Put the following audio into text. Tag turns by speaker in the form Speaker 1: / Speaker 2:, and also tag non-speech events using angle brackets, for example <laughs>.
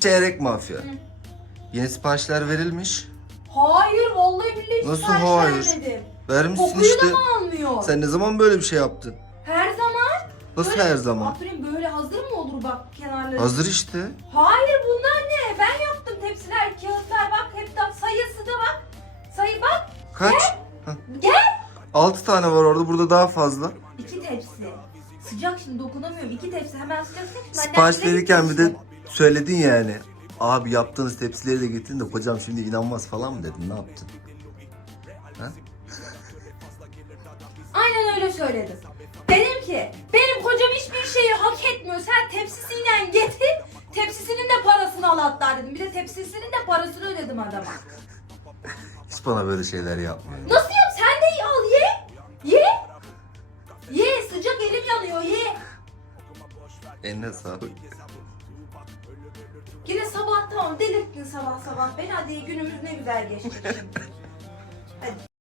Speaker 1: Çeyrek mafya. Yeni siparişler verilmiş.
Speaker 2: Hayır vallahi billahi
Speaker 1: Nasıl
Speaker 2: sipariş
Speaker 1: hayır?
Speaker 2: vermedim.
Speaker 1: Vermişsin
Speaker 2: Kokuyu
Speaker 1: işte.
Speaker 2: da mı almıyor?
Speaker 1: Sen ne zaman böyle bir şey yaptın?
Speaker 2: Her zaman.
Speaker 1: Nasıl
Speaker 2: böyle-
Speaker 1: her zaman?
Speaker 2: Aferin böyle hazır mı olur bak kenarları?
Speaker 1: Hazır işte.
Speaker 2: Hayır bunlar ne? Ben yaptım tepsiler, kağıtlar bak hep de sayısı da bak. Sayı bak.
Speaker 1: Kaç?
Speaker 2: Gel.
Speaker 1: 6 tane var orada. Burada daha fazla.
Speaker 2: İki tepsi. Sıcak şimdi dokunamıyorum. İki tepsi hemen sıcak sıcak.
Speaker 1: Sipariş verirken bir de söyledin yani. Abi yaptığınız tepsileri de getirin de kocam şimdi inanmaz falan mı dedin? Ne yaptın? Ha?
Speaker 2: Aynen öyle söyledim. Dedim ki benim kocam hiçbir şeyi hak etmiyor. Sen tepsisiyle getir. Tepsisinin de parasını al hatta dedim. Bir de tepsisinin de parasını ödedim adama.
Speaker 1: Hiç bana böyle şeyler yapmıyor.
Speaker 2: Nasıl yap? Sen de al ye. Ye. Ye sıcak elim yanıyor ye.
Speaker 1: Eline sağlık.
Speaker 2: Tamam delirttin sabah sabah beni hadi günümüz ne güzel geçti şimdi. <laughs> Hadi.